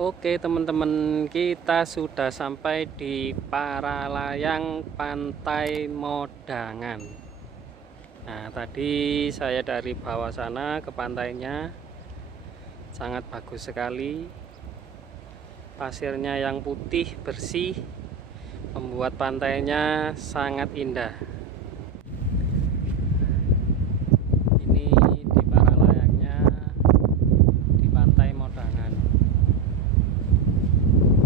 Oke teman-teman, kita sudah sampai di Paralayang Pantai Modangan. Nah, tadi saya dari bawah sana ke pantainya, sangat bagus sekali. Pasirnya yang putih bersih membuat pantainya sangat indah. Ini di Paralayangnya, di Pantai Modangan.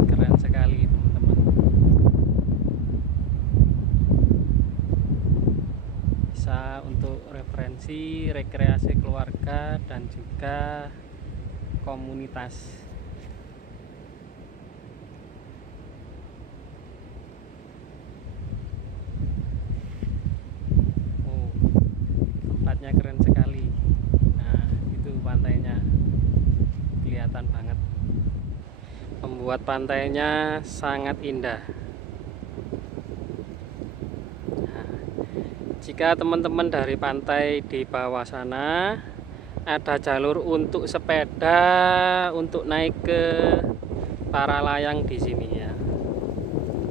Keren sekali teman-teman. Bisa untuk referensi, rekreasi keluarga dan juga komunitas. Oh, tempatnya keren sekali. Nah, itu pantainya. Kelihatan banget. Membuat pantainya sangat indah. Nah, jika teman-teman dari pantai di bawah sana ada jalur untuk sepeda untuk naik ke Paralayang di sini ya.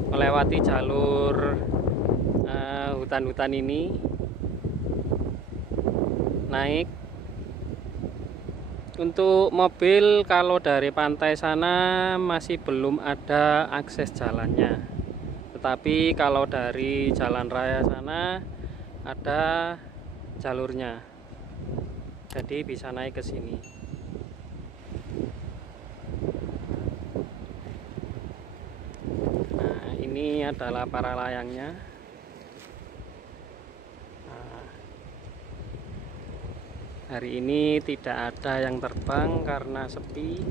Melewati jalur hutan-hutan ini, naik. Untuk mobil kalau dari pantai sana masih belum ada akses jalannya. Tetapi kalau dari jalan raya sana ada jalurnya. Jadi bisa naik ke sini. Nah, ini adalah Paralayangnya. Nah, hari ini tidak ada yang terbang karena sepi.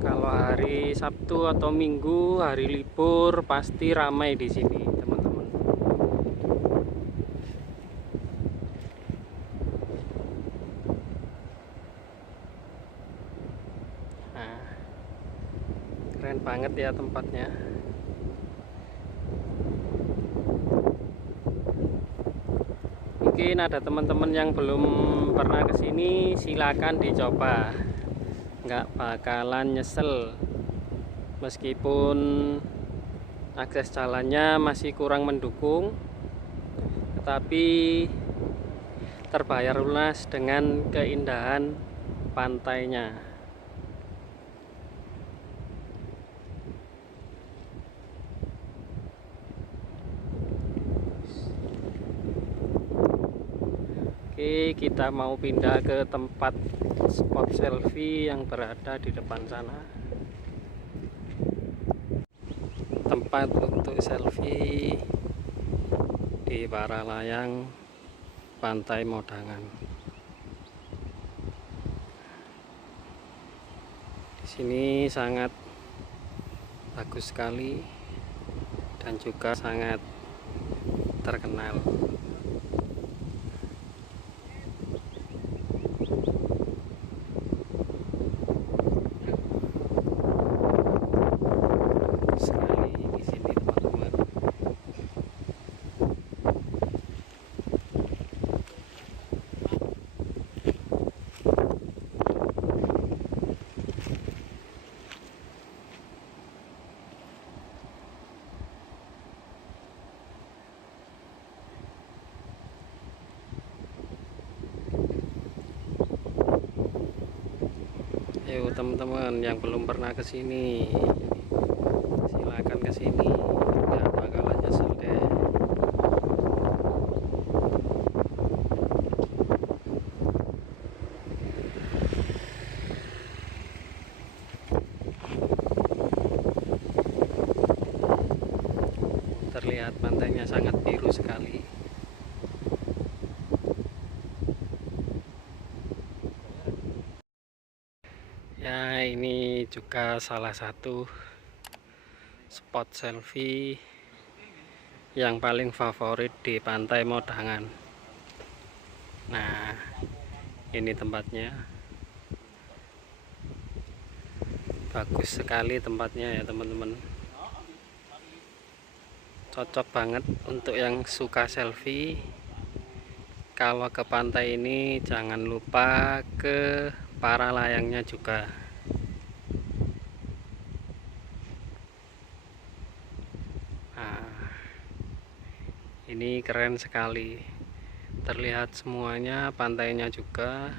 Kalau hari Sabtu atau Minggu, hari libur, pasti ramai di sini, teman-teman. Nah, keren banget ya tempatnya. Mungkin ada teman-teman yang belum pernah kesini, silakan dicoba. Nggak bakalan nyesel. Meskipun akses jalannya masih kurang mendukung, tetapi terbayar lunas dengan keindahan pantainya. Oke, kita mau pindah ke tempat spot selfie yang berada di depan sana. Tempat untuk selfie di Paralayang Pantai Modangan. Di sini sangat bagus sekali dan juga sangat terkenal. Ayo teman-teman yang belum pernah kesini, silakan kesini, nggak bakalan nyesel deh. Terlihat pantainya sangat biru sekali. Ya, ini juga salah satu spot selfie yang paling favorit di Pantai Modangan. Nah, ini tempatnya. Bagus sekali tempatnya ya teman-teman. Cocok banget untuk yang suka selfie kalau ke pantai ini jangan lupa ke para layangnya juga. Nah, ini keren sekali, terlihat semuanya, pantainya juga.